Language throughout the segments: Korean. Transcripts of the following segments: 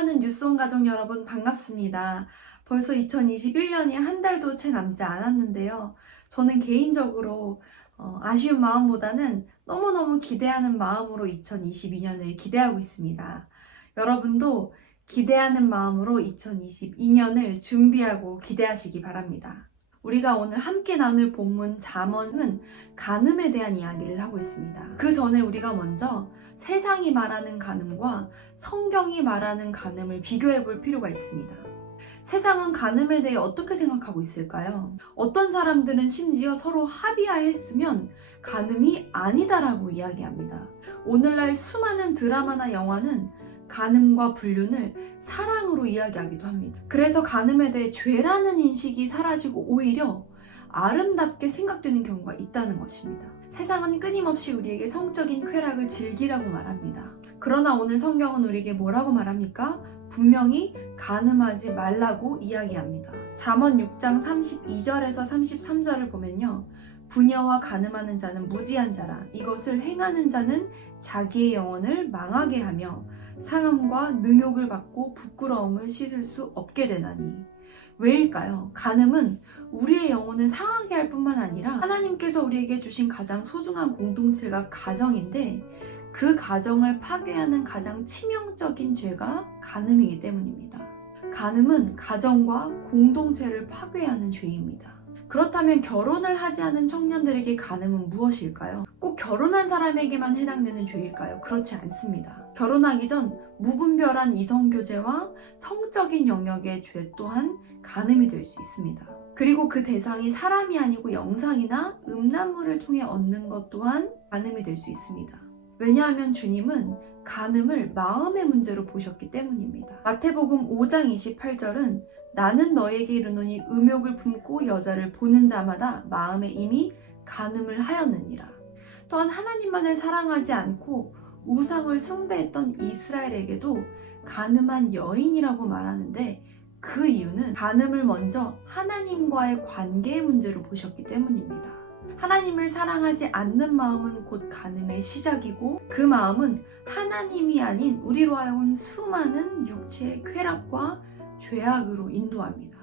사랑하는 뉴스온 가족 여러분 반갑습니다. 벌써 2021년이 한 달도 채 남지 않았는데요. 저는 개인적으로 아쉬운 마음보다는 너무너무 기대하는 마음으로 2022년을 기대하고 있습니다. 여러분도 기대하는 마음으로 2022년을 준비하고 기대하시기 바랍니다. 우리가 오늘 함께 나눌 본문 잠언은 간음에 대한 이야기를 하고 있습니다. 그 전에 우리가 먼저 세상이 말하는 간음과 성경이 말하는 간음을 비교해 볼 필요가 있습니다. 세상은 간음에 대해 어떻게 생각하고 있을까요? 어떤 사람들은 심지어 서로 합의하였으면 간음이 아니다라고 이야기합니다. 오늘날 수많은 드라마나 영화는 간음과 불륜을 사랑으로 이야기하기도 합니다. 그래서 간음에 대해 죄라는 인식이 사라지고 오히려 아름답게 생각되는 경우가 있다는 것입니다. 세상은 끊임없이 우리에게 성적인 쾌락을 즐기라고 말합니다. 그러나 오늘 성경은 우리에게 뭐라고 말합니까? 분명히 간음하지 말라고 이야기합니다. 잠언 6장 32절에서 33절을 보면요. 부녀와 간음하는 자는 무지한 자라. 이것을 행하는 자는 자기의 영혼을 망하게 하며 상함과 능욕을 받고 부끄러움을 씻을 수 없게 되나니. 왜일까요? 간음은 우리의 영혼을 상하게 할 뿐만 아니라 하나님께서 우리에게 주신 가장 소중한 공동체가 가정인데 그 가정을 파괴하는 가장 치명적인 죄가 간음이기 때문입니다. 간음은 가정과 공동체를 파괴하는 죄입니다. 그렇다면 결혼을 하지 않은 청년들에게 간음은 무엇일까요? 꼭 결혼한 사람에게만 해당되는 죄일까요? 그렇지 않습니다. 결혼하기 전 무분별한 이성교제와 성적인 영역의 죄 또한 간음이 될 수 있습니다. 그리고 그 대상이 사람이 아니고 영상이나 음란물을 통해 얻는 것 또한 간음이 될 수 있습니다. 왜냐하면 주님은 간음을 마음의 문제로 보셨기 때문입니다. 마태복음 5장 28절은 나는 너에게 이르노니 음욕을 품고 여자를 보는 자마다 마음에 이미 간음을 하였느니라. 또한 하나님만을 사랑하지 않고 우상을 숭배했던 이스라엘에게도 간음한 여인이라고 말하는데 그 이유는 간음을 먼저 하나님과의 관계의 문제로 보셨기 때문입니다. 하나님을 사랑하지 않는 마음은 곧 간음의 시작이고 그 마음은 하나님이 아닌 우리로 하여금 수많은 육체의 쾌락과 죄악으로 인도합니다.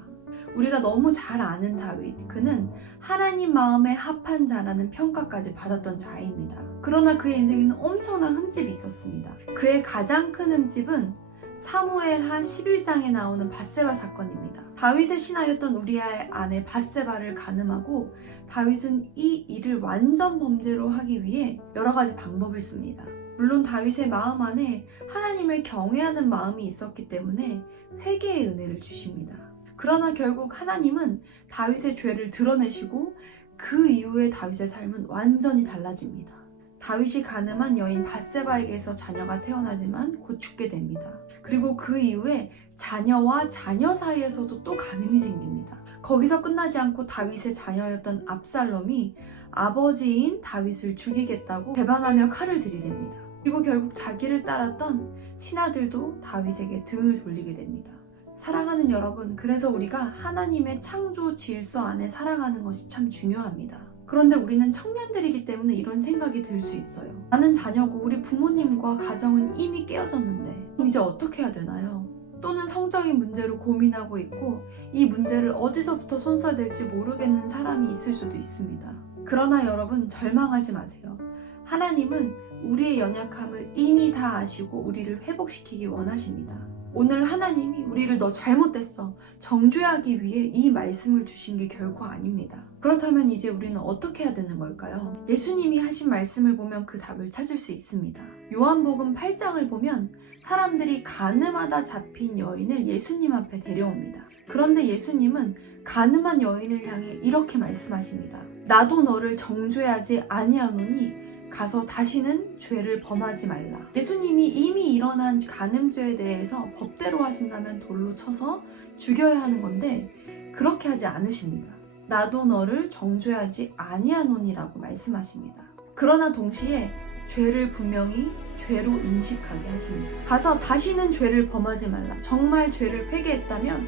우리가 너무 잘 아는 다윗, 그는 하나님 마음에 합한 자라는 평가까지 받았던 자입니다. 그러나 그의 인생에는 엄청난 흠집이 있었습니다. 그의 가장 큰 흠집은 사무엘하 11장에 나오는 밧세바 사건입니다. 다윗의 신하였던 우리아의 아내 밧세바를 간음하고 다윗은 이 일을 완전 범죄로 하기 위해 여러 가지 방법을 씁니다. 물론 다윗의 마음 안에 하나님을 경외하는 마음이 있었기 때문에 회개의 은혜를 주십니다. 그러나 결국 하나님은 다윗의 죄를 드러내시고 그 이후에 다윗의 삶은 완전히 달라집니다. 다윗이 간음한 여인 밧세바에게서 자녀가 태어나지만 곧 죽게 됩니다. 그리고 그 이후에 자녀와 자녀 사이에서도 또 간음이 생깁니다. 거기서 끝나지 않고 다윗의 자녀였던 압살롬이 아버지인 다윗을 죽이겠다고 배반하며 칼을 들이댑니다. 그리고 결국 자기를 따랐던 신하들도 다윗에게 등을 돌리게 됩니다. 사랑하는 여러분, 그래서 우리가 하나님의 창조 질서 안에 살아가는 것이 참 중요합니다. 그런데 우리는 청년들이기 때문에 이런 생각이 들 수 있어요. 나는 자녀고 우리 부모님과 가정은 이미 깨어졌는데 그럼 이제 어떻게 해야 되나요? 또는 성적인 문제로 고민하고 있고 이 문제를 어디서부터 손써야 될지 모르겠는 사람이 있을 수도 있습니다. 그러나 여러분, 절망하지 마세요. 하나님은 우리의 연약함을 이미 다 아시고 우리를 회복시키기 원하십니다. 오늘 하나님이 우리를 너 잘못됐어 정죄하기 위해 이 말씀을 주신 게 결코 아닙니다. 그렇다면 이제 우리는 어떻게 해야 되는 걸까요? 예수님이 하신 말씀을 보면 그 답을 찾을 수 있습니다. 요한복음 8장을 보면 사람들이 간음하다 잡힌 여인을 예수님 앞에 데려옵니다. 그런데 예수님은 간음한 여인을 향해 이렇게 말씀하십니다. 나도 너를 정죄하지 아니하노니 가서 다시는 죄를 범하지 말라. 예수님이 이미 일어난 간음죄에 대해서 법대로 하신다면 돌로 쳐서 죽여야 하는 건데 그렇게 하지 않으십니다. 나도 너를 정죄하지 아니하노니라고 말씀하십니다. 그러나 동시에 죄를 분명히 죄로 인식하게 하십니다. 가서 다시는 죄를 범하지 말라. 정말 죄를 회개했다면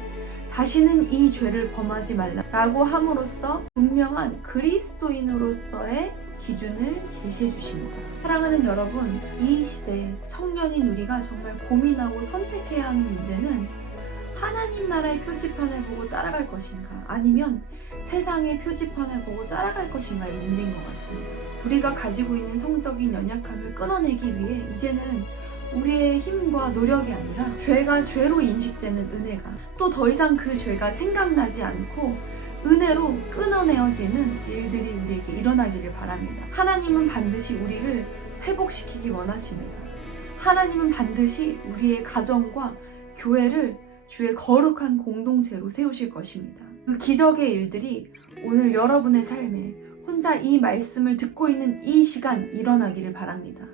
다시는 이 죄를 범하지 말라 라고 함으로써 분명한 그리스도인으로서의 기준을 제시해 주십니다. 사랑하는 여러분, 이 시대 청년인 우리가 정말 고민하고 선택해야 하는 문제는 하나님 나라의 표지판을 보고 따라갈 것인가, 아니면 세상의 표지판을 보고 따라갈 것인가의 문제인 것 같습니다. 우리가 가지고 있는 성적인 연약함을 끊어내기 위해 이제는 우리의 힘과 노력이 아니라 죄가 죄로 인식되는 은혜가, 또 더 이상 그 죄가 생각나지 않고 은혜로 끊어내어지는 일들이 우리에게 일어나기를 바랍니다. 하나님은 반드시 우리를 회복시키기 원하십니다. 하나님은 반드시 우리의 가정과 교회를 주의 거룩한 공동체로 세우실 것입니다. 그 기적의 일들이 오늘 여러분의 삶에 혼자 이 말씀을 듣고 있는 이 시간 일어나기를 바랍니다.